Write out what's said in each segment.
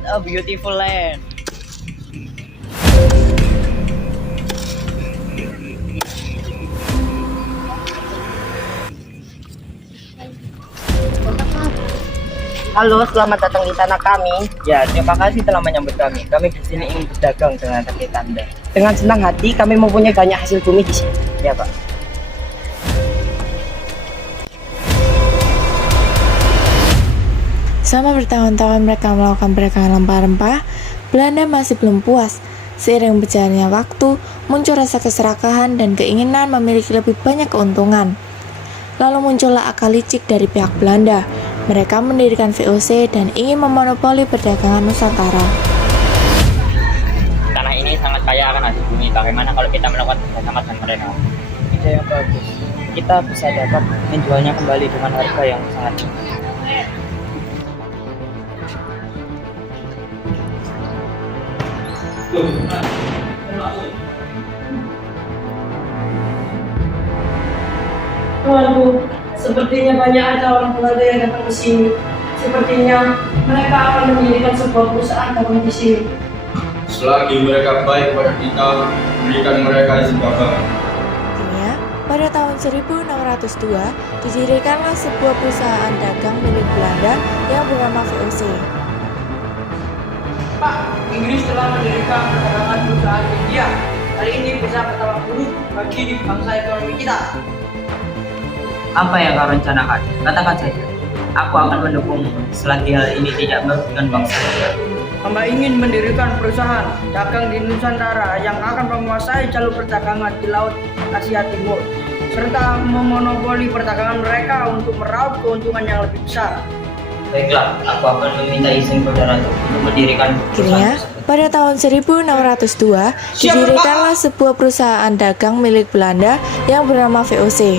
What a beautiful land. Halo, selamat datang di tanah kami. Ya, terima kasih telah menyambut kami. Kami di sini ingin berdagang dengan rakyat Anda. Dengan senang hati, kami mempunyai banyak hasil bumi di sini. Ya, Pak. Selama bertahun-tahun mereka melakukan perdagangan rempah-rempah, Belanda masih belum puas. Seiring berjalannya waktu, muncul rasa keserakahan dan keinginan memiliki lebih banyak keuntungan. Lalu muncullah akal licik dari pihak Belanda. Mereka mendirikan VOC dan ingin memonopoli perdagangan Nusantara. Tanah ini sangat kaya akan hasil bumi. Bagaimana kalau kita melakukan kerjasama dengan mereka? Ide yang bagus. Kita bisa dapat menjualnya kembali dengan harga yang sangat tinggi. Tuanku, sepertinya banyak ada orang Belanda yang datang ke sini. Sepertinya mereka akan mendirikan sebuah perusahaan dagang di sini. Selagi mereka baik pada kita, berikan mereka izin dagang. Akhirnya, pada tahun 1602, didirikanlah sebuah perusahaan dagang milik Belanda yang bernama VOC. Pak, Inggris telah mendirikan perdagangan perusahaan India. Hal ini bisa bertambah buruk bagi bangsa ekonomi kita. Apa yang kau rencanakan? Katakan saja. Aku akan mendukung selagi hal ini tidak merugikan bangsa. Hamba ingin mendirikan perusahaan dagang di Nusantara yang akan menguasai jalur perdagangan di Laut Asia Timur, serta memonopoli perdagangan mereka untuk meraup keuntungan yang lebih besar. Baiklah, aku akan meminta izin kepada Ratu untuk mendirikan Akhirnya, pada tahun 1602, didirikanlah sebuah perusahaan dagang milik Belanda yang bernama VOC.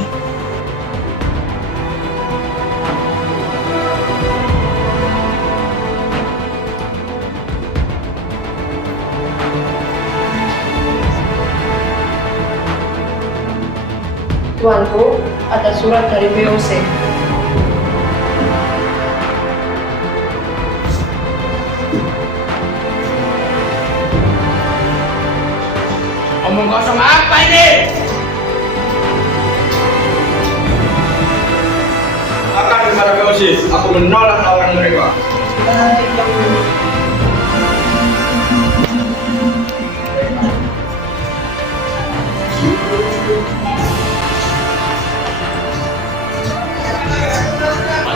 Tuanku, ada surat dari VOC. Omong kosong apa ini? Akan kepada VOC, aku menolak tawaran mereka.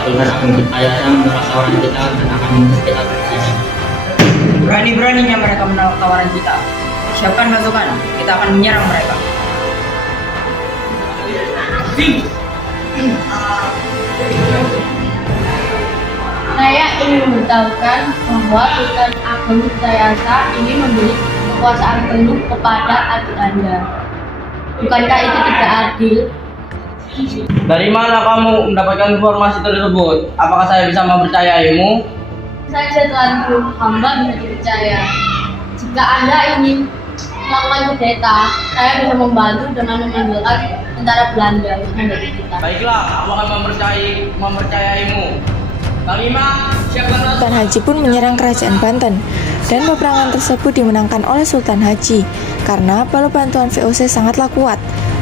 Tuhan akan percaya menolak tawaran kita dan akan menuntut kita bersini. Berani-beraninya mereka menolak tawaran kita. Siapkan pasukan, kita akan menyerang mereka. Saya ingin memberitahukan bahwa Sultan Agung Jayasa ingin memberi kekuasaan penuh kepada adik Anda. Bukankah itu tidak adil? Dari mana kamu mendapatkan informasi tersebut? Apakah saya bisa mempercayaimu? Saja Tuanku, hamba bisa dipercaya. Jika Anda ingin melakukan kudeta, saya bisa membantu dengan memanggilkan tentara Belanda untuk membantu kita. Baiklah, aku akan mempercayaimu. Kalima, siapkan Sultan Haji pun menyerang kerajaan Banten, dan peperangan tersebut dimenangkan oleh Sultan Haji karena bala bantuan VOC sangatlah kuat.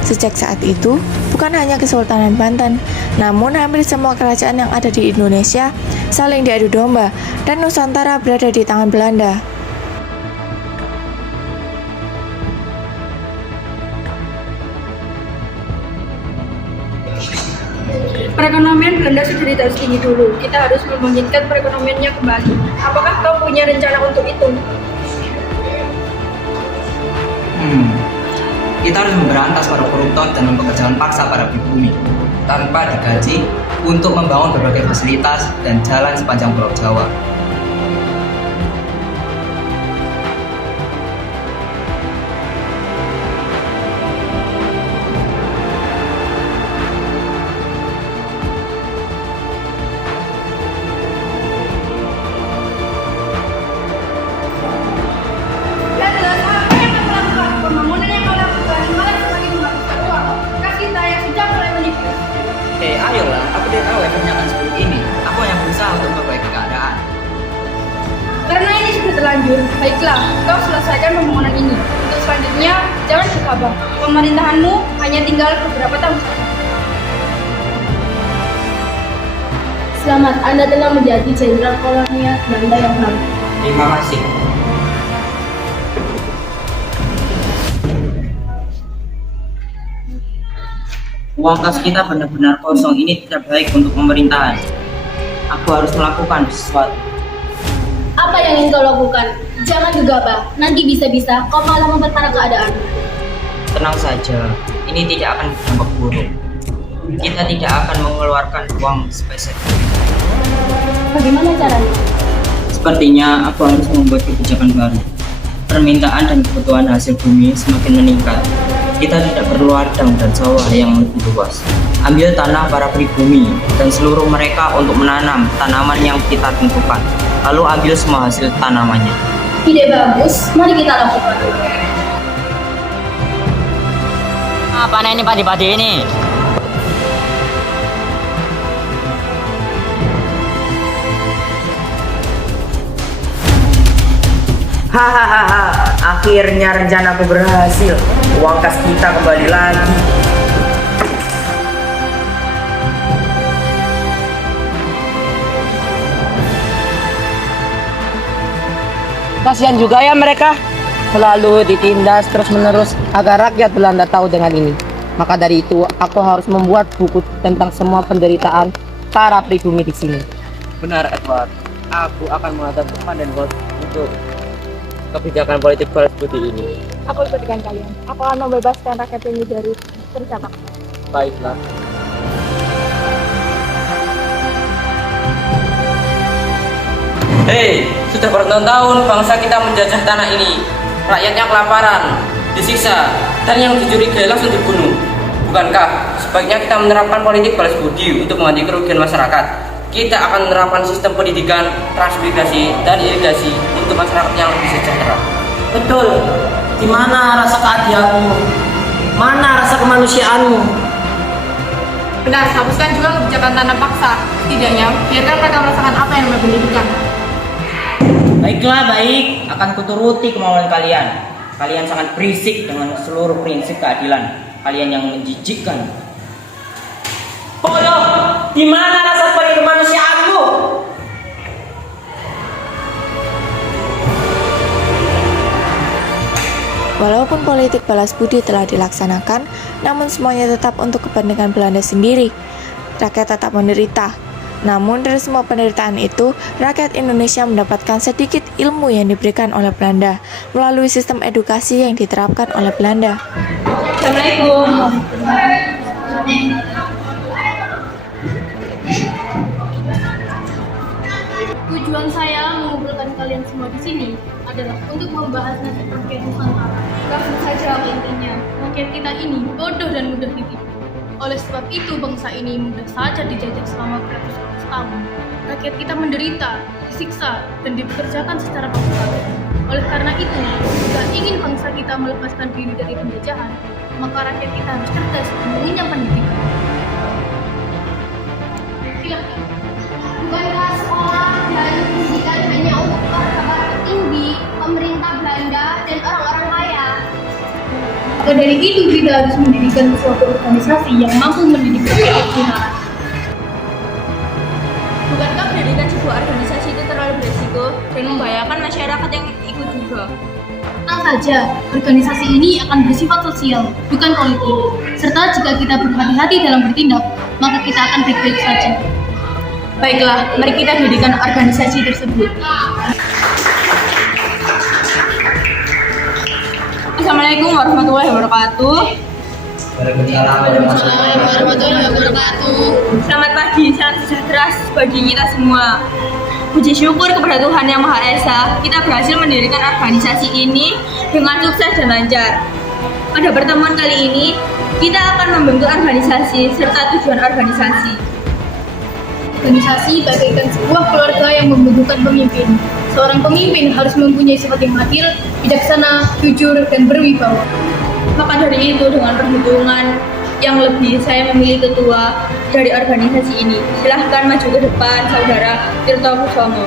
Sejak saat itu, bukan hanya Kesultanan Banten, namun hampir semua kerajaan yang ada di Indonesia saling diadu domba, dan Nusantara berada di tangan Belanda. Perekonomian Belanda sudah tidak setinggi dulu. Kita harus membangkitkan perekonomiannya kembali. Apakah kau punya rencana untuk itu? Kita harus memberantas para koruptor dan mempekerjakan paksa para pribumi tanpa digaji untuk membangun berbagai fasilitas dan jalan sepanjang Pulau Jawa. Ayolah, aku tidak tahu efeknya akan seperti ini. Aku hanya berusaha untuk memperbaiki keadaan. Baiklah, kau selesaikan pembangunan ini. Untuk selanjutnya, jangan gegabah. Pemerintahanmu hanya tinggal beberapa tahun saja. Selamat, Anda telah menjadi Jenderal Kolonial Belanda yang baru. Terima kasih. Uang kas kita benar-benar kosong. Ini tidak baik untuk pemerintahan. Aku harus melakukan sesuatu. Apa yang ingin kau lakukan? Jangan gegabah, nanti bisa-bisa kau malah memperparah keadaan. Tenang saja, ini tidak akan berdampak buruk. Kita tidak akan mengeluarkan uang spesial. Bagaimana caranya? Sepertinya aku harus membuat kebijakan baru. Permintaan dan kebutuhan hasil bumi semakin meningkat. Kita tidak perlu ladang dan sawah yang lebih luas. Ambil tanah para pribumi dan seluruh mereka untuk menanam tanaman yang kita tentukan. Lalu ambil semua hasil tanamannya. Ide bagus, mari kita lakukan. Apa ini padi-padi ini? Hahaha, akhirnya rencanaku berhasil. Uang kas kita kembali lagi. Kasihan juga ya mereka, selalu ditindas terus-menerus agar rakyat Belanda tahu dengan ini. Maka dari itu, aku harus membuat buku tentang semua penderitaan para pribumi di sini. Benar, Edward. Aku akan menghadap teman dan bos untuk kebijakan politik balas budi ini. Aku ikut dengan kalian. Aku akan membebaskan rakyat ini dari terjebak. Baiklah. Hei, sudah bertahun-tahun bangsa kita menjajah tanah ini. Rakyatnya kelaparan, disiksa, dan yang dicurigai langsung dibunuh. Bukankah sebaiknya kita menerapkan politik balas budi untuk mengganti kerugian masyarakat? Kita akan menerapkan sistem pendidikan, transmigrasi, dan irigasi untuk masyarakat yang lebih sejahtera. Betul. Di mana rasa keadilanmu? Mana rasa kemanusiaanmu? Benar, hapuskan juga kebijakan tanam paksa. Setidaknya, biarkan mereka merasakan apa yang mereka inginkan. Baiklah, baik. Akan kuturuti kemauan kalian. Kalian sangat berisik dengan seluruh prinsip keadilan. Kalian yang menjijikkan. Bodoh! Di mana rasa kemanusiaanmu? Walaupun politik balas budi telah dilaksanakan, namun semuanya tetap untuk kepentingan Belanda sendiri. Rakyat tetap menderita. Namun dari semua penderitaan itu, rakyat Indonesia mendapatkan sedikit ilmu yang diberikan oleh Belanda melalui sistem edukasi yang diterapkan oleh Belanda. Assalamualaikum. Tujuan saya mengumpulkan kalian semua di sini adalah untuk membahas nasib rakyat Nusantara. Langsung saja intinya, rakyat kita ini bodoh dan mudah ditipu. Oleh sebab itu, bangsa ini mudah saja dijajah selama beratus-ratus tahun. Rakyat kita menderita, disiksa, dan dipekerjakan secara paksa. Oleh karena itu, jika ingin bangsa kita melepaskan diri dari penjajahan, maka rakyat kita harus cerdas dan mengenyam pendidikan. Silakan. Bukankah sekolah dan pendidikan hanya untuk para petinggi, pemerintah Belanda, dan orang-orang kaya? Maka dari itu, kita harus mendirikan suatu organisasi yang mampu mendidik rakyat kita. Bukankah mendirikan sebuah organisasi itu terlalu berisiko dan membahayakan masyarakat yang ikut juga? Tenang saja, organisasi ini akan bersifat sosial, bukan politik. Serta jika kita berhati-hati dalam bertindak, maka kita akan baik-baik saja. Baiklah, mari kita dirikan organisasi tersebut. Assalamualaikum warahmatullahi wabarakatuh. Waalaikumsalam warahmatullahi wabarakatuh. Selamat pagi, salam sejahtera bagi kita semua. Puji syukur kepada Tuhan Yang Maha Esa, kita berhasil mendirikan organisasi ini dengan sukses dan lancar. Pada pertemuan kali ini, kita akan membentuk organisasi serta tujuan organisasi. Organisasi bagaikan sebuah keluarga yang membutuhkan pemimpin. Seorang pemimpin harus mempunyai sifat yang adil, bijaksana, jujur, dan berwibawa. Maka dari itu, dengan perhitungan yang lebih, saya memilih ketua dari organisasi ini. Silahkan maju ke depan, Saudara Tirto Kusomo.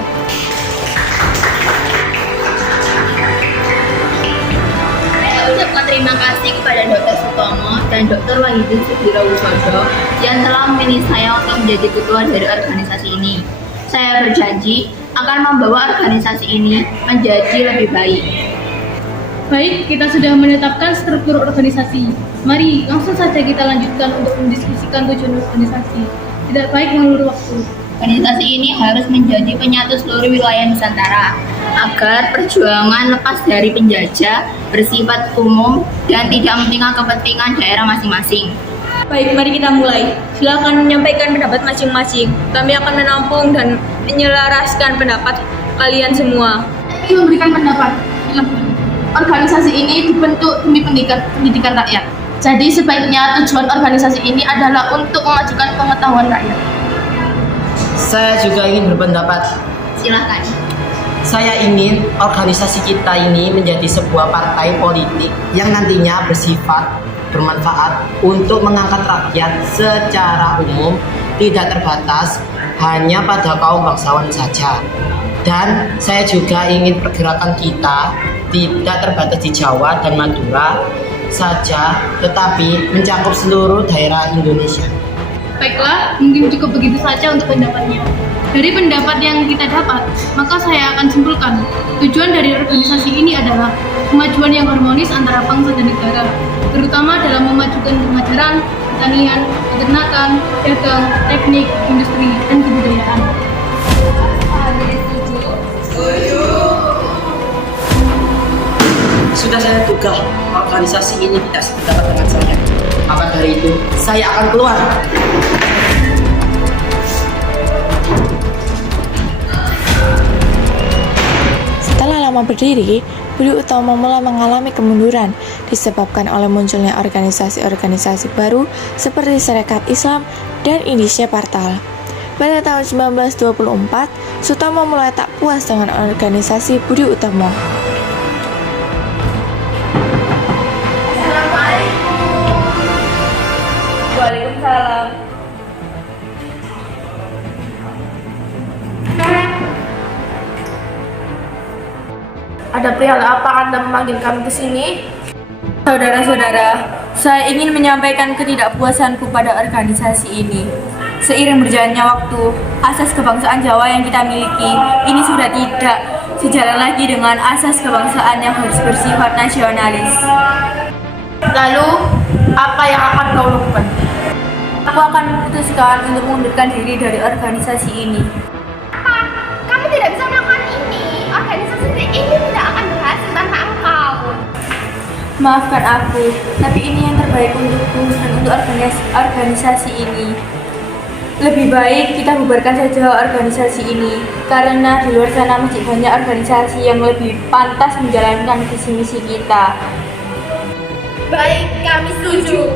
Saya ucapkan terima kasih kepada Dr. Sutomo dan Dr. Wahidin Sudirowisodo yang telah memilih saya untuk menjadi ketua dari organisasi ini. Saya berjanji akan membawa organisasi ini menjadi lebih baik. Baik, kita sudah menetapkan struktur organisasi. Mari langsung saja kita lanjutkan untuk mendiskusikan tujuan organisasi. Tidak baik mengulur waktu. Organisasi ini harus menjadi penyatu seluruh wilayah Nusantara agar perjuangan lepas dari penjajah bersifat umum dan tidak mementingkan kepentingan daerah masing-masing. Baik, mari kita mulai. Silakan menyampaikan pendapat masing-masing. Kami akan menampung dan menyelaraskan pendapat kalian semua. Ingin memberikan pendapat. Organisasi ini dibentuk demi pendidikan rakyat. Jadi sebaiknya tujuan organisasi ini adalah untuk memajukan pengetahuan rakyat. Saya juga ingin berpendapat. Silakan. Saya ingin organisasi kita ini menjadi sebuah partai politik yang nantinya bersifat bermanfaat untuk mengangkat rakyat secara umum, tidak terbatas hanya pada kaum bangsawan saja. Dan saya juga ingin pergerakan kita tidak terbatas di Jawa dan Madura saja, tetapi mencakup seluruh daerah Indonesia. Baiklah, mungkin cukup begitu saja untuk pendapatnya. Dari pendapat yang kita dapat, maka saya akan simpulkan, tujuan dari organisasi ini adalah kemajuan yang harmonis antara bangsa dan negara, terutama dalam memajukan pengajaran, pertanian, peternakan, dagang, teknik, industri, dan kebudayaan. Sudah saya duga organisasi ini tidak sependapat dengan saya. Maka dari itu, saya akan keluar. Setelah lama berdiri, Budi Utomo mulai mengalami kemunduran disebabkan oleh munculnya organisasi-organisasi baru seperti Serikat Islam dan Indonesia Partal. Pada tahun 1924, Sutomo mulai tak puas dengan organisasi Budi Utomo. Waalaikumsalam. Ada perihal apa Anda memanggil kami ke sini? Saudara-saudara, saya ingin menyampaikan ketidakpuasanku pada organisasi ini. Seiring berjalannya waktu, asas kebangsaan Jawa yang kita miliki ini sudah tidak sejalan lagi dengan asas kebangsaan yang harus bersifat nasionalis. Lalu, apa yang akan kau lakukan? Aku akan memutuskan untuk mengundurkan diri dari organisasi ini. Kamu tidak bisa melakukan ini. Organisasi ini tidak akan berhasil tanpa engkau. Maafkan aku, tapi ini yang terbaik untukku dan untuk organisasi ini. Lebih baik kita bubarkan saja organisasi ini, karena di luar sana masih banyak organisasi yang lebih pantas menjalankan visi misi kita. Baik, kami setuju.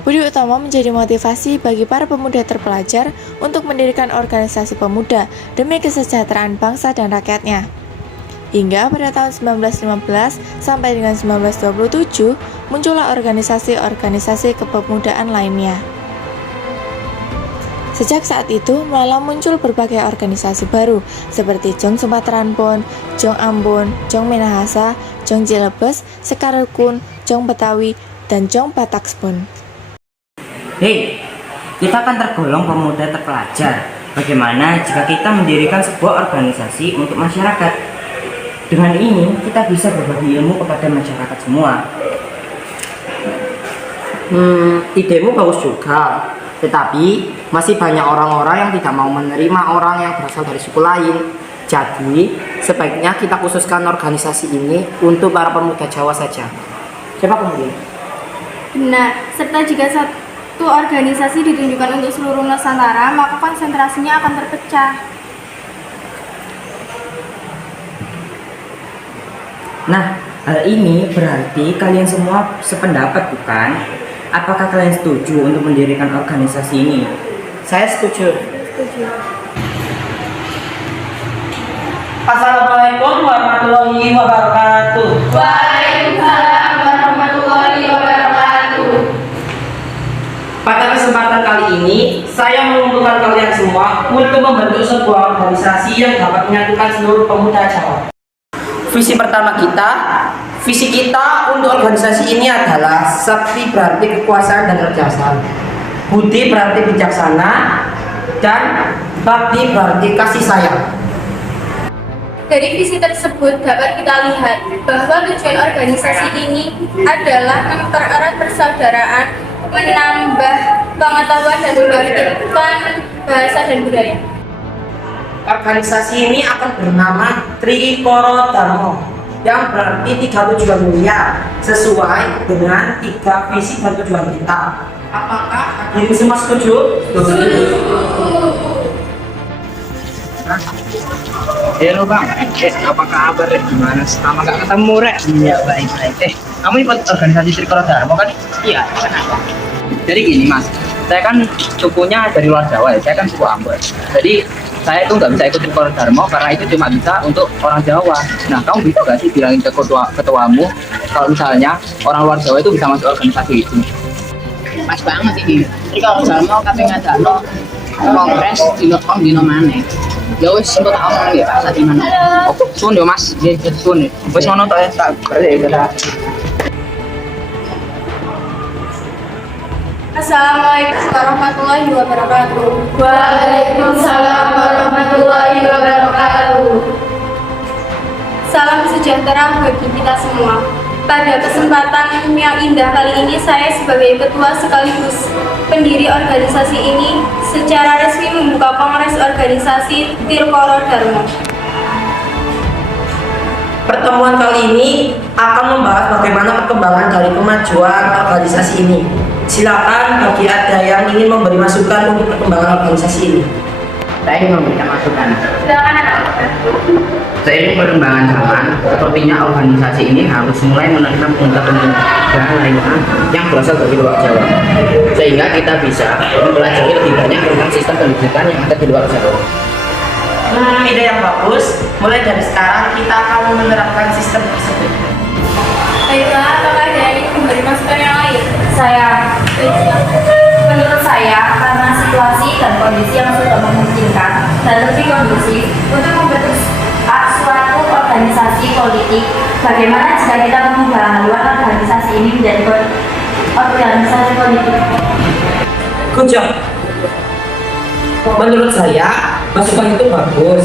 Budi Utomo menjadi motivasi bagi para pemuda terpelajar untuk mendirikan organisasi pemuda demi kesejahteraan bangsa dan rakyatnya. Hingga pada tahun 1915 sampai dengan 1927, muncullah organisasi-organisasi kepemudaan lainnya. Sejak saat itu, mulailah muncul berbagai organisasi baru seperti Jong Sumatran Pon, Jong Ambon, Jong Minahasa, Jong Cilebes, Sekar Rukun, Jong Betawi, dan Jong Batakspon. Hei, kita kan tergolong pemuda terpelajar. Bagaimana jika kita mendirikan sebuah organisasi untuk masyarakat? Dengan ini, kita bisa berbagi ilmu kepada masyarakat semua. Idemu bagus juga. Tetapi masih banyak orang-orang yang tidak mau menerima orang yang berasal dari suku lain. Jadi sebaiknya kita khususkan organisasi ini untuk para pemuda Jawa saja. Siapa kemudian? Benar, serta jika satu organisasi ditunjukkan untuk seluruh Nusantara, maka konsentrasinya akan terpecah. Nah, hal ini berarti kalian semua sependapat, bukan? Apakah kalian setuju untuk mendirikan organisasi ini? Saya setuju. Assalamualaikum warahmatullahi wabarakatuh. Waalaikumsalam warahmatullahi wabarakatuh. Pada kesempatan kali ini, saya mengumpulkan kalian semua untuk membentuk sebuah organisasi yang dapat menyatukan seluruh pemuda Jawa. Visi pertama kita, Visi kita untuk organisasi ini adalah sakti berarti kekuasaan dan kerjasama, budi berarti bijaksana, dan bakti berarti kasih sayang. Dari visi tersebut dapat kita lihat bahwa tujuan organisasi ini adalah mempererat persaudaraan, menambah pengetahuan dan membangkitkan bahasa dan budaya. Organisasi ini akan bernama Trikoro Dharma, yang berarti 3 tujuan mulia sesuai dengan 3 visi dan tujuan kita. Apakah hadirin semua setuju? Halo bang, apa kabar? Gimana? Lama gak ketemu rek? Iya baik. Kamu ikut organisasi Trikoro Dharma kan? Iya. Kenapa? Jadi gini mas, saya kan sukunya dari luar Jawa ya, saya kan suku Ambon. Jadi saya itu nggak bisa ikut Trikoro Dharma karena itu cuma bisa untuk orang Jawa. Nah kamu bisa nggak sih bilangin ke ketuamu kalau misalnya orang luar Jawa itu bisa masuk organisasi itu? Pas banget ini. Trikoro Dharma katanya ada kongres di mana? Ya wis untuk tak omong ya Pak Sati mana. Oh, suwun yo Mas. Nggih, suwun. Wis ngono tok ya tak balik ya. Assalamualaikum warahmatullahi wabarakatuh. Waalaikumsalam warahmatullahi wabarakatuh. Salam sejahtera bagi kita semua. Pada kesempatan yang indah kali ini, saya sebagai ketua sekaligus pendiri organisasi ini secara resmi membuka kongres organisasi Trikoro Dharma. Pertemuan kali ini akan membahas bagaimana perkembangan dari kemajuan organisasi ini. Silakan bagi ada yang ingin memberi masukan untuk perkembangan organisasi ini. Saya ingin memberikan masukan. Silakan anak. Seiring perkembangan zaman, sepertinya organisasi ini harus mulai menerima pemuda-pemuda lainnya yang berasal dari luar Jawa, sehingga kita bisa mempelajari lebih banyak tentang sistem pendidikan yang ada di luar Jawa. Ide yang bagus. Mulai dari sekarang kita akan menerapkan sistem tersebut. Baiklah, apakah ada yang ingin memberi masukan yang lain? Menurut saya, karena situasi dan kondisi yang sudah memungkinkan dan lebih kondusif untuk membentuk suatu organisasi politik, bagaimana jika kita mengubah haluan organisasi ini menjadi organisasi politik? Good job. Menurut saya, masukan itu bagus.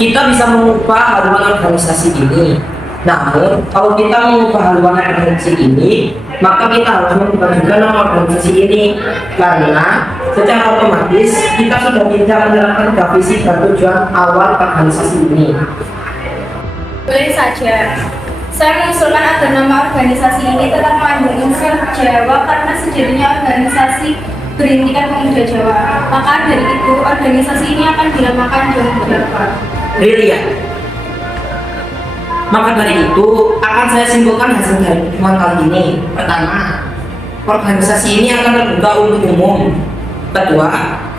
Kita bisa mengubah haluan organisasi ini. Namun, kalau kita mengubah haluan organisasi ini, maka kita harus mengubah juga nama organisasi ini. Karena secara otomatis kita sudah tidak menerapkan visi dan tujuan awal organisasi ini. Boleh saja. Saya mengusulkan agar nama organisasi ini tetap mengandung unsur Jawa karena sejatinya organisasi berintikan pemuda Jawa. Maka dari itu, organisasi ini akan dinamakan Jawa. Brilian. Maka dari itu akan saya simpulkan hasil dari pertemuan kali ini. Pertama, organisasi ini akan terbuka untuk umum. Kedua,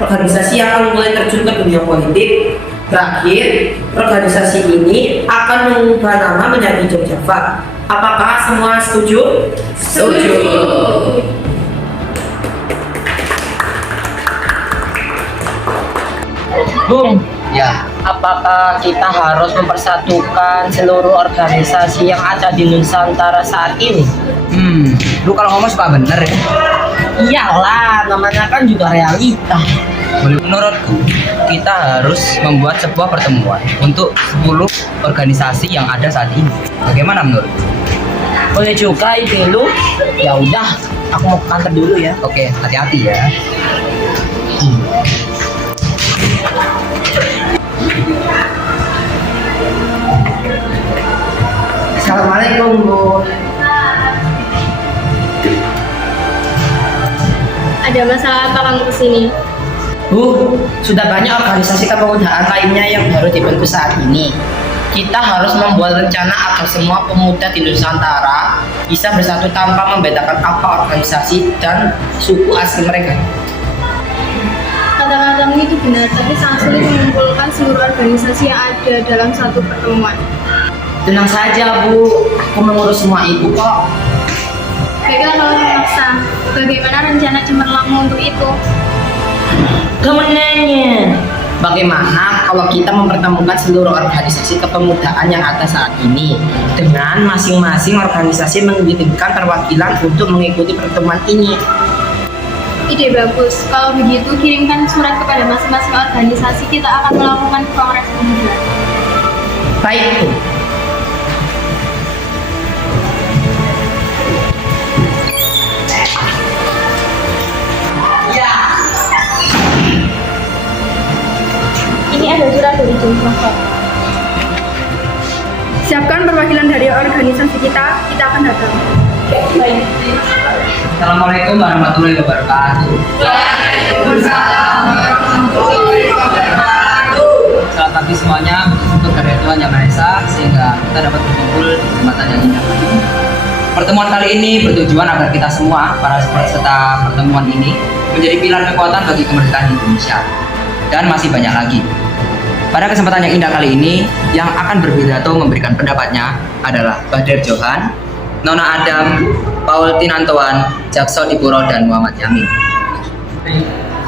organisasi akan mulai terjun ke dunia politik. Terakhir, organisasi ini akan mengubah nama menjadi Jogjawa. Apakah semua setuju? Setuju. Bung, Ya, apakah kita harus mempersatukan seluruh organisasi yang ada di Nusantara saat ini? lu kalau ngomong suka bener ya. Iyalah, namanya kan juga realita. Menurutku, kita harus membuat sebuah pertemuan untuk 10 organisasi yang ada saat ini. Bagaimana menurut? Boleh juga ide lu? Ya udah, aku mau ke kantor dulu ya. Oke, hati-hati ya. Assalamualaikum, Bu. Ada masalah apa kamu kesini? Bu, sudah banyak organisasi kepemudaan lainnya yang baru dibentuk saat ini. Kita harus membuat rencana agar semua pemuda di Nusantara bisa bersatu tanpa membedakan apa organisasi dan suku asli mereka. Kata-katamu itu benar, tapi sangat sulit mengumpulkan seluruh organisasi yang ada dalam satu pertemuan. Tenang saja, Bu. Aku mengurus semua itu kok. Baiklah kalau memaksa, bagaimana rencana cemerlangmu untuk itu? Kamu nanya, Bagaimana kalau kita mempertemukan seluruh organisasi kepemudaan yang ada saat ini dengan masing-masing organisasi mengirimkan perwakilan untuk mengikuti pertemuan ini? Ide bagus. Kalau begitu, kirimkan surat kepada masing-masing organisasi. Kita akan melakukan kongres pemuda. Baik, Bu. Ini ada surat dari Jumlah. Siapkan perwakilan dari organisasi kita akan datang. Baik. Assalamualaikum warahmatullahi wabarakatuh. Selamat pagi semuanya, bersyukur kepada Tuhan Yang Maha Esa sehingga kita dapat berkumpul di kesempatan yang indah. Pertemuan kali ini bertujuan agar kita semua, para peserta pertemuan ini, menjadi pilar kekuatan bagi kemerdekaan Indonesia. Dan masih banyak lagi. Pada kesempatan yang indah kali ini, yang akan berpidato memberikan pendapatnya adalah Bader Johan, Nona Adam, Paul Tinantoan, Jackson Dipuro, dan Muhammad Yamin.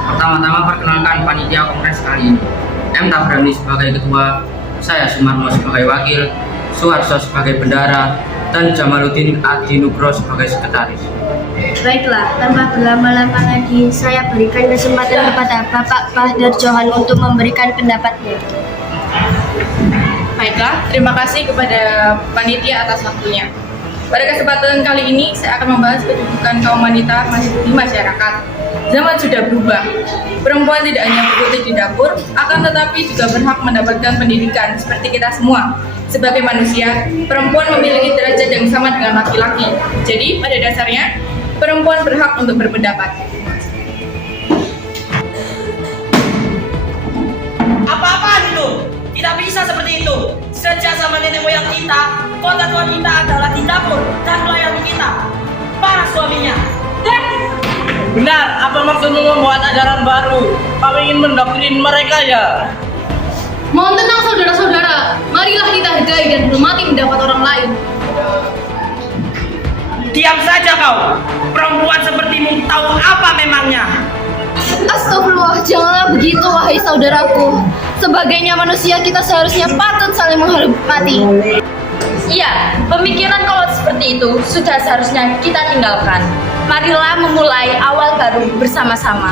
Pertama-tama perkenalkan panitia kongres kali ini. M. Tabrani sebagai ketua, saya Sumarmo sebagai wakil, Suharso sebagai bendara, dan Jamaluddin Adi Nugroho sebagai sekretaris. Baiklah, tanpa berlama-lama lagi, saya berikan kesempatan kepada Bapak Bader Johan untuk memberikan pendapatnya. Baiklah, terima kasih kepada panitia atas waktunya. Pada kesempatan kali ini, saya akan membahas kedudukan kaum wanita di masyarakat. Zaman sudah berubah. Perempuan tidak hanya berkutik di dapur, akan tetapi juga berhak mendapatkan pendidikan seperti kita semua. Sebagai manusia, perempuan memiliki derajat yang sama dengan laki-laki. Jadi, pada dasarnya, perempuan berhak untuk berpendapat. Apa-apaan itu? Tidak bisa seperti itu. Sejak zaman nenek moyang kita, kota tua kita adalah di dapur dan melayani kita. Para suaminya. Benar, apa maksudmu membuat ajaran baru? Kau ingin mendoktrin mereka ya? Mohon tenang saudara-saudara, marilah kita hargai dan hormati pendapat orang lain. Diam saja kau. Perempuan sepertimu tahu apa memangnya? Astagfirullah, janganlah begitu wahai saudaraku. Sebagainya manusia, kita seharusnya patut saling menghormati. Iya, pemikiran kalau seperti itu sudah seharusnya kita tinggalkan. Marilah memulai awal baru bersama-sama.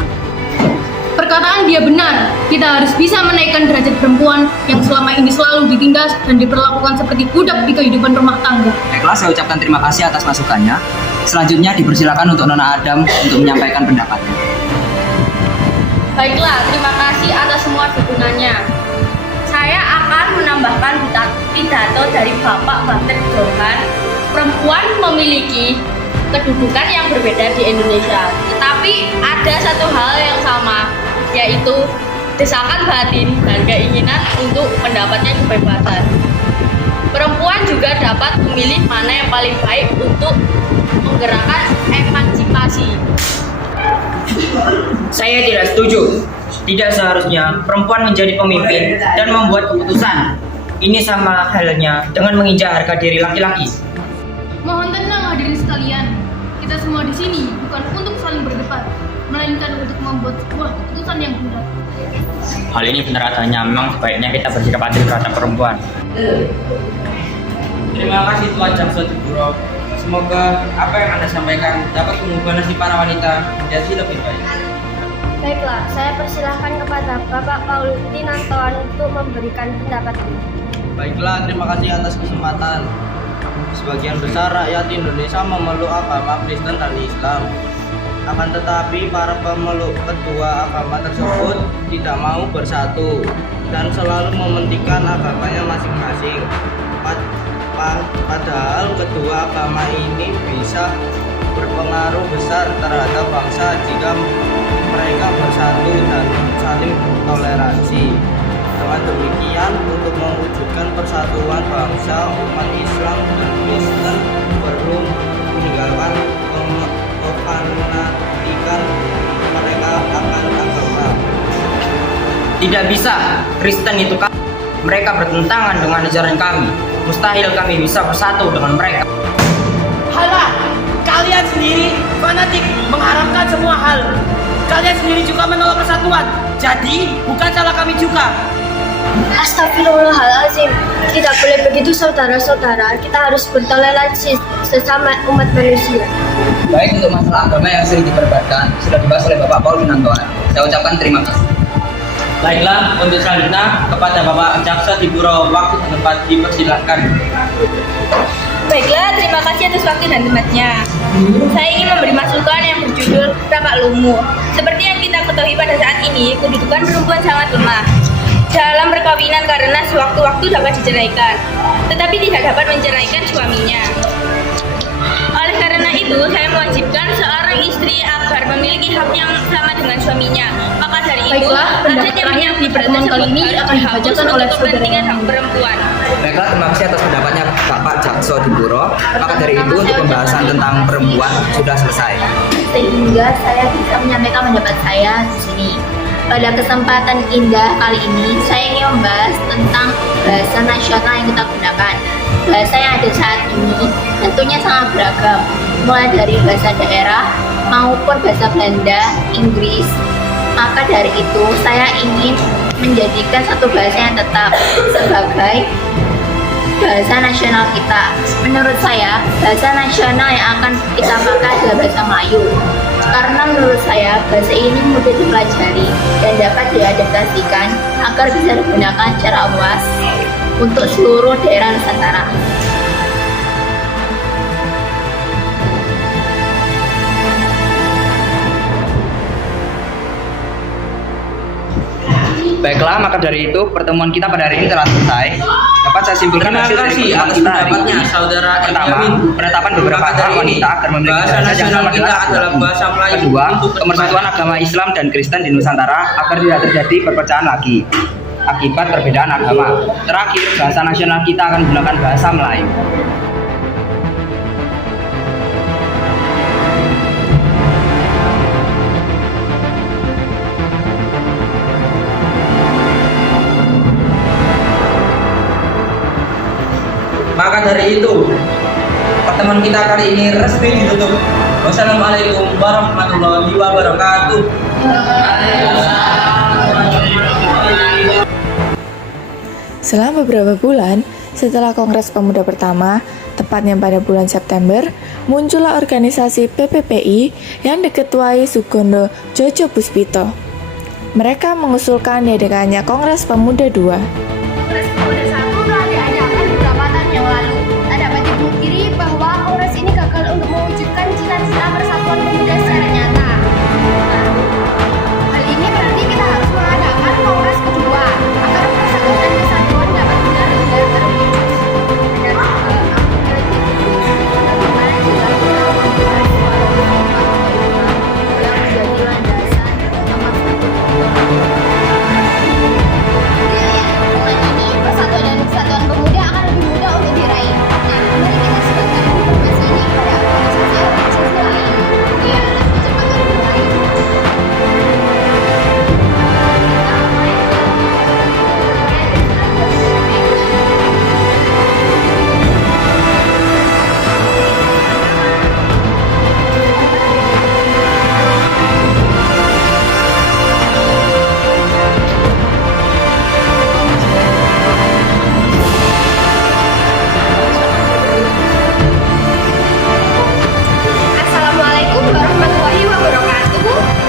Perkataan dia benar, kita harus bisa menaikkan derajat perempuan yang selama ini selalu ditindas dan diperlakukan seperti budak di kehidupan rumah tangga. Baiklah, saya ucapkan terima kasih atas masukannya. Selanjutnya dipersilakan untuk Nona Adam untuk menyampaikan pendapatnya. Baiklah, terima kasih atas semua dukungannya. Saya akan menambahkan pidato dari Bapak Bader Johan. Perempuan memiliki kedudukan yang berbeda di Indonesia, tetapi ada satu hal yang sama, yaitu desakan batin dan keinginan untuk mendapatkan kebebasan. Perempuan juga dapat memilih mana yang paling baik untuk menggerakkan emansipasi. Saya tidak setuju. Tidak seharusnya perempuan menjadi pemimpin dan membuat keputusan. Ini sama halnya dengan menginjak harga diri laki-laki. Mohon tenang hadirin sekalian, kita semua di sini bukan untuk saling berdebat, melainkan untuk membuat sebuah keputusan yang benar. Hal ini benar adanya, memang sebaiknya kita bersikap adil terhadap perempuan. Terima kasih Tuan Jackson Dipuro. Semoga apa yang Anda sampaikan dapat mengubah nasib para wanita menjadi lebih baik. Baiklah, saya persilahkan kepada Bapak Paul Tinantoan untuk memberikan pendapatnya. Baiklah, terima kasih atas kesempatan. Sebagian besar rakyat Indonesia memeluk agama Kristen dan Islam. Akan tetapi para pemeluk kedua agama tersebut tidak mau bersatu dan selalu mementingkan agamanya masing-masing. Padahal kedua agama ini bisa berpengaruh besar terhadap bangsa jika mereka bersatu dan saling toleransi. Dengan demikian, untuk mewujudkan persatuan bangsa, umat Islam dan Kristen perlu meninggalkan kefanatikan mereka akan agama. Tidak bisa, Kristen itu kan mereka bertentangan dengan ajaran kami. Mustahil kami bisa bersatu dengan mereka. Halah, kalian sendiri fanatik mengharapkan semua hal. kalian sendiri juga menolak persatuan. Jadi, bukan salah kami juga. Astagfirullahaladzim. Tidak boleh begitu saudara-saudara. Kita harus bertoleransi sesama umat manusia. Baik, untuk masalah agama yang sering diperdebatkan sudah dibahas oleh Bapak Paul Winantoan. Saya ucapkan terima kasih. Baiklah, untuk selanjutnya kepada Bapak Jaksa di Puro waktu dan tempat dipersilahkan. Baiklah, terima kasih atas waktu dan tempatnya. Saya ingin memberi masukan yang berjudul Kakak Lumu. Seperti yang kita ketahui pada saat ini, kedudukan perempuan sangat lemah dalam perkawinan karena sewaktu-waktu dapat diceraikan, tetapi tidak dapat menceraikan suaminya. Oleh karena itu, saya mewajibkan seorang istri agar memiliki hak yang sama dengan suaminya. Maka dari itu, Baiklah, pendapat terakhir di pertemuan kali ini akan dibacakan oleh saudara. kepentingan hak perempuan. Baiklah, terima kasih atas pendapatnya Bapak Jakso di Puro. Maka dari itu, untuk pembahasan tentang perempuan sudah selesai. Sehingga saya bisa menyampaikan pendapat saya di sini. Pada kesempatan indah kali ini, saya ingin membahas tentang bahasa nasional yang kita gunakan. Bahasa yang ada saat ini tentunya sangat beragam, mulai dari bahasa daerah maupun bahasa Belanda, Inggris. Maka dari itu, saya ingin menjadikan satu bahasa yang tetap sebagai bahasa nasional kita. Menurut saya, bahasa nasional yang akan kita pakai adalah bahasa Melayu. Karena menurut saya, bahasa ini mudah dipelajari dan dapat diadaptasikan agar bisa digunakan secara luas untuk seluruh daerah Nusantara. Baiklah, maka dari itu pertemuan kita pada hari ini telah selesai. Dapat saya simpulkan Terima hasil dari kasih pertemuan atas kita hari pendapatnya, ini. Saudara Pertama, Erwin. penetapan beberapa Maka hak dari wanita ini, agar memiliki bahasa derajat yang nasional sama kita dengan adalah laki-laki. bahasa Melayu. Kedua, Untuk kemersatuan agama Islam dan Kristen di Nusantara agar tidak terjadi perpecahan lagi akibat perbedaan agama. Terakhir, bahasa nasional kita akan menggunakan bahasa Melayu. Maka dari itu, pertemuan kita kali ini resmi ditutup. Wassalamualaikum warahmatullahi wabarakatuh. Selama beberapa bulan setelah Kongres Pemuda pertama, tepatnya pada bulan September, muncullah organisasi PPPI yang diketuai Sugondo Jojo Puspito. Mereka mengusulkan diadakannya Kongres Pemuda II. Kongres Pemuda 1 telah diadakan beberapa tahun yang lalu. Tak dapat dipungkiri bahwa kongres ini gagal untuk mewujudkan cita-cita persatuan pemuda secara nyata. Hal ini berarti kita harus mengadakan kongres kedua agar persatuan dan kesatuan dapat benar-benar terwujud. Dan bagaimana jika kita membuat suara yang menjadi landasan tempat dengan ini, persatuan dan kesatuan pemuda akan lebih mudah untuk diraih. Nah, mari kita sebarkan informasi ini kepada organisasi-organisasi lain. Ya, lebih cepat untuk diraih. Assalamualaikum warahmatullahi wabarakatuh.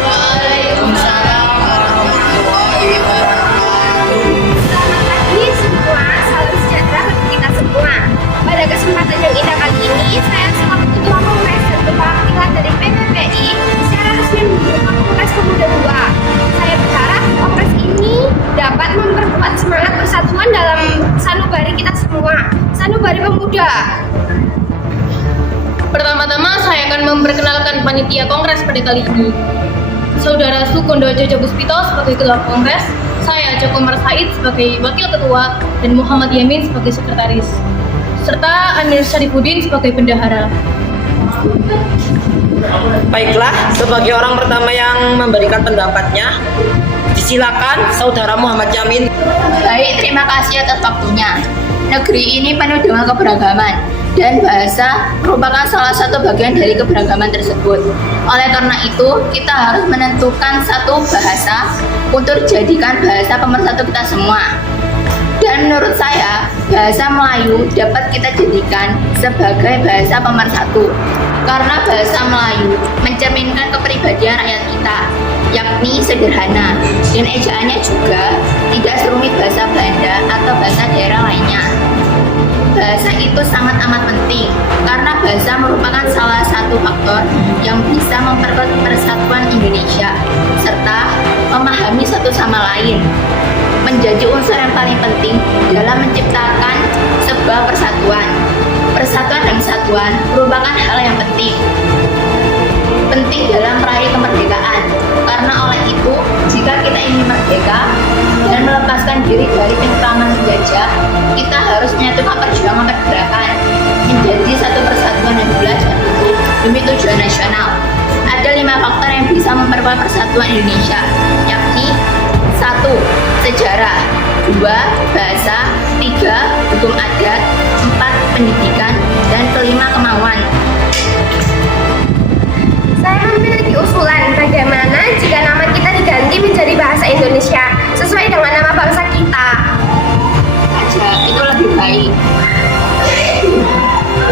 Waalaikumsalam warahmatullahi wabarakatuh. Selamat pagi semua, salam sejahtera bagi kita semua. Pada kesempatan yang indah kali ini, saya selaku Ketua Kongres dan perwakilan dari PPPI secara resmi membuka Kongres Pemuda II. Saya berharap Kongres ini dapat memperkuat semangat persatuan dalam sanubari kita semua, sanubari pemuda. Pertama-tama saya akan memperkenalkan panitia kongres pada kali ini. Saudara Sugondo Jojo Puspito sebagai ketua kongres, saya Joko Umar Said sebagai wakil ketua, dan Muhammad Yamin sebagai sekretaris, serta Amir Syarifuddin sebagai bendahara. Baiklah, sebagai orang pertama yang memberikan pendapatnya, di Silakan Saudara Muhammad Yamin. Baik, terima kasih atas waktunya. Negeri ini penuh dengan keberagaman dan bahasa merupakan salah satu bagian dari keberagaman tersebut. Oleh karena itu, kita harus menentukan satu bahasa untuk dijadikan bahasa pemersatu kita semua. Dan menurut saya, bahasa Melayu dapat kita jadikan sebagai bahasa pemersatu. Karena bahasa Melayu mencerminkan kepribadian rakyat kita, yakni sederhana, dan ejaannya juga tidak serumit bahasa Belanda atau bahasa daerah lainnya. Bahasa itu sangat amat penting, karena bahasa merupakan salah satu faktor yang bisa memperkuat persatuan Indonesia, serta memahami satu sama lain. Menjadi unsur yang paling penting dalam menciptakan sebuah persatuan. Persatuan dan kesatuan merupakan hal yang penting dalam meraih kemerdekaan. Karena oleh itu, jika kita ingin merdeka dan melepaskan diri dari cengkraman penjajah, kita harus menyatukan perjuangan pergerakan menjadi satu persatuan yang jelas dan utuh demi tujuan nasional. Ada 5 faktor yang bisa memperkuat persatuan Indonesia, yakni 1. Sejarah, 2. Bahasa, 3. Hukum adat, 4. Pendidikan, dan kelima kemauan. Saya memiliki usulan bagaimana jika nama kita diganti menjadi bahasa Indonesia sesuai dengan nama bangsa kita. Aja, itu lebih baik.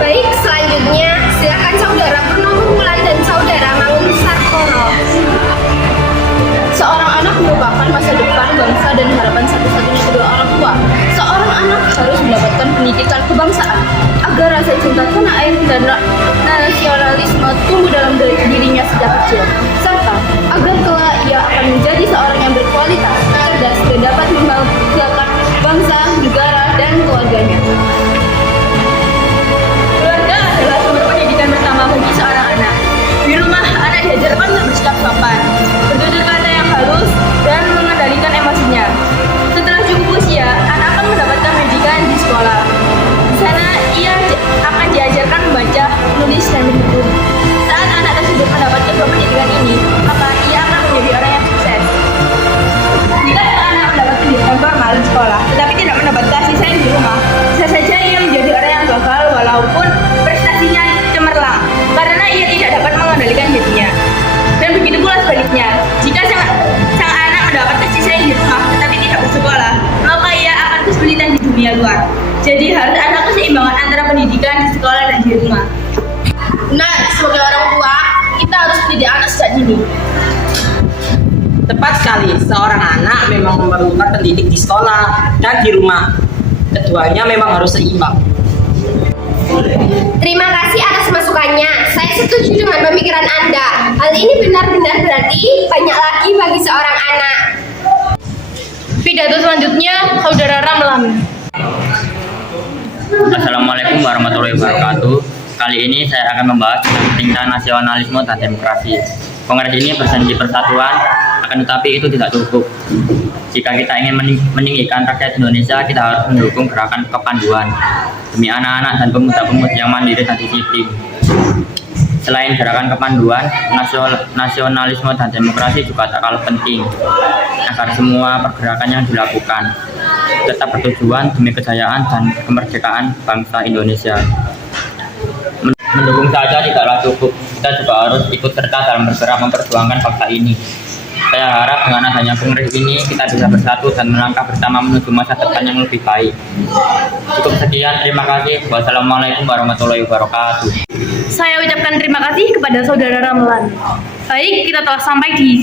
Baik, selanjutnya silakan Saudara Purnomo Wulan dan Saudara Mangun Sarkoro. Seorang anak merupakan masa depan bangsa dan harapan satu-satunya kedua orang tua. Seorang anak harus mendapatkan pendidikan kebangsaan agar rasa cinta tanah air dan nasionalisme tumbuh dalam dirinya sejak kecil, serta agar kelak ia akan menjadi seorang yang berkualitas, cerdas, dan dapat membanggakan bangsa, negara, dan keluarganya. Keluarga adalah sumber pendidikan pertama bagi seorang anak. Di rumah, anak diajarkan untuk bersikap sopan, bertutur kata yang halus, dan mengendalikan emosinya. Setelah cukup usia, anak akan mendapatkan pendidikan di sekolah. Di sana, ia akan diajarkan membaca, menulis, dan berhitung. Saat anak tersebut mendapatkan kedua pendidikan ini, maka ia akan menjadi orang yang sukses. Jika anak mendapat pendidikan formal di sekolah, tetapi tidak mendapat kasih sayang di rumah, bisa saja ia menjadi orang yang gagal walaupun prestasinya cemerlang, karena ia tidak dapat mengendalikan dirinya. Dan begitu pula sebaliknya, jika sang anak mendapat kasih sayang di rumah tetapi tidak bersekolah, maka ia akan kesulitan di dunia luar. Jadi harus ada keseimbangan antara pendidikan di sekolah dan di rumah. Nah, sebagai orang tua, kita harus mendidik anak sejak dini. Tepat sekali, seorang anak memang memerlukan pendidik di sekolah dan di rumah. Keduanya memang harus seimbang. Terima kasih atas masukannya. Saya setuju dengan pemikiran Anda. Hal ini benar-benar berarti banyak lagi bagi seorang anak. Pidato selanjutnya, Saudara Ramlan. Assalamualaikum warahmatullahi wabarakatuh. Kali ini saya akan membahas tentang pentingnya nasionalisme dan demokrasi. Kongres ini berjanji persatuan, akan tetapi itu tidak cukup. Jika kita ingin meninggikan rakyat Indonesia, kita harus mendukung gerakan kepanduan demi anak-anak dan pemuda-pemudi yang mandiri dan disiplin. Selain gerakan kepanduan, nasionalisme dan demokrasi juga tak kalah penting agar semua pergerakan yang dilakukan tetap bertujuan demi kejayaan dan kemerdekaan bangsa Indonesia. Mendukung saja tidaklah cukup, kita juga harus ikut serta dalam bergerak memperjuangkan bangsa ini. Saya harap dengan adanya kongres ini kita bisa bersatu dan melangkah bersama menuju masa depan yang lebih baik. Cukup sekian, terima kasih. Wassalamualaikum warahmatullahi wabarakatuh. Saya ucapkan terima kasih kepada Saudara Ramlan. Baik, kita telah sampai di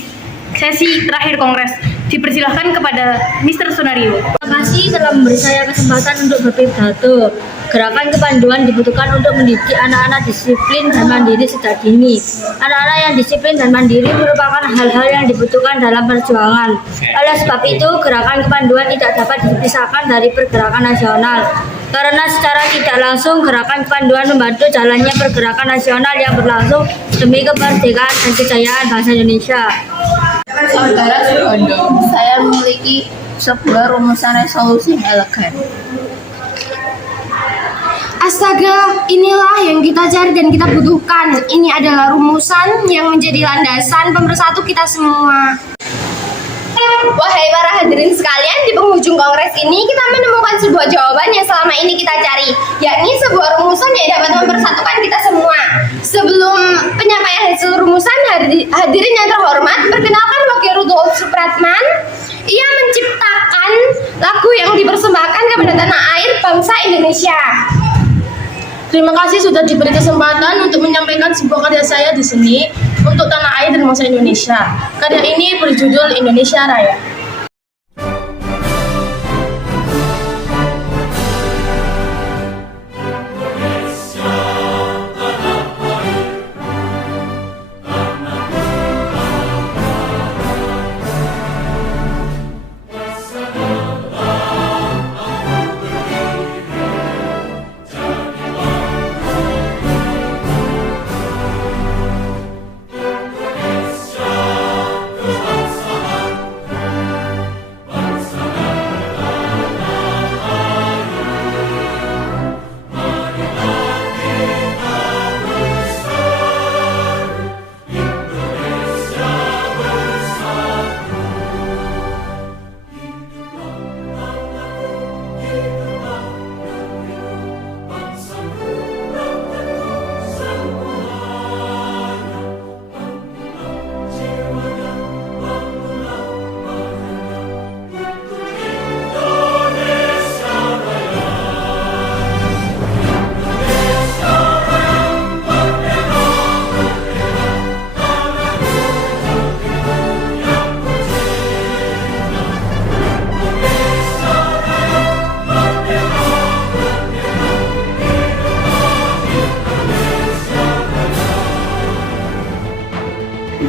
sesi terakhir kongres. Dipersilahkan kepada Mr. Sunario. Terima kasih telah memberi saya kesempatan untuk berpidato. Gerakan kepanduan dibutuhkan untuk mendidik anak-anak disiplin dan mandiri sejak dini. Anak-anak yang disiplin dan mandiri merupakan hal-hal yang dibutuhkan dalam perjuangan. Oleh sebab itu, gerakan kepanduan tidak dapat dipisahkan dari pergerakan nasional. Karena secara tidak langsung, gerakan kepanduan membantu jalannya pergerakan nasional yang berlangsung demi kemerdekaan dan kejayaan bangsa Indonesia. Saudara Suhondo, saya memiliki sebuah rumusan resolusi yang elegan. Astaga, inilah yang kita cari dan kita butuhkan. Ini adalah rumusan yang menjadi landasan pemersatu kita semua. Wahai para hadirin sekalian, di penghujung kongres ini kita menemukan sebuah jawaban yang selama ini kita cari, yakni sebuah rumusan yang dapat mempersatukan kita semua. Sebelum penyampaian hasil rumusan, hadirin yang terhormat, perkenalkan Wakil Rudolf Supratman. Ia menciptakan lagu yang dipersembahkan kepada tanah air bangsa Indonesia. Terima kasih sudah diberi kesempatan untuk menyampaikan sebuah karya saya di sini untuk tanah air dan bangsa Indonesia. Karya ini berjudul Indonesia Raya.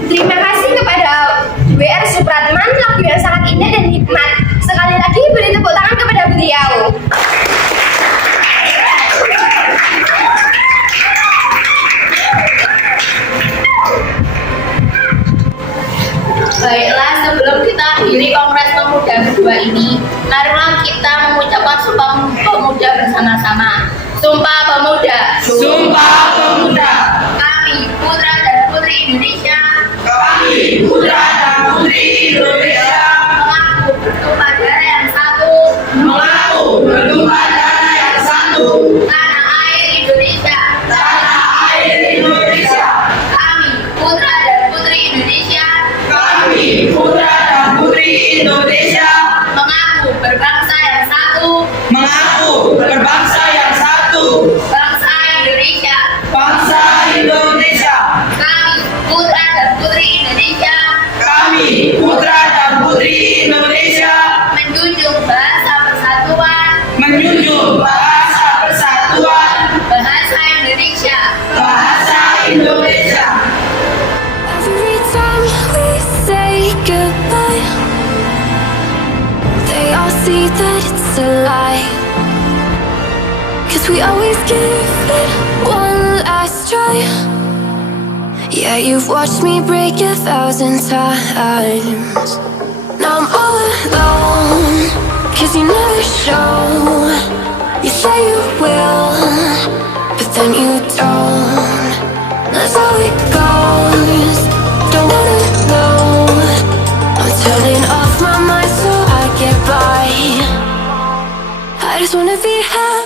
Terima kasih kepada WR Supratman, lagu yang sangat indah dan hikmat. Sekali lagi beri tepuk tangan kepada beliau. Baiklah, sebelum kita akhiri Kongres Pemuda kedua ini, marilah kita mengucapkan Sumpah Pemuda bersama-sama. Sumpah Pemuda. Sumpah Pemuda. Kami, putra dan putri Indonesia. Kami, putra dan putri Indonesia, Mengaku bertumpah darah yang satu. mengaku bertumpah darah yang satu. Tanah air Indonesia. Tanah air Indonesia. Kami, putra dan putri Indonesia. Kami, putra dan putri Indonesia, Mengaku berbangsa yang satu. mengaku berbangsa yang satu. Bangsa Indonesia. Bangsa Indonesia. Kami, putra dan putri Indonesia. Kami, putra dan putri Indonesia, Menjunjung bahasa persatuan. menjunjung bahasa persatuan. Bahasa Indonesia. Bahasa Indonesia. Every time we say goodbye, they all see that it's a lie. 'Cause we always give it one last try. Yeah, you've watched me break 1,000 times. Now I'm all alone, 'cause you never show. You say you will, but then you don't. That's how it goes. Don't wanna know. I'm turning off my mind so I get by. I just wanna be happy.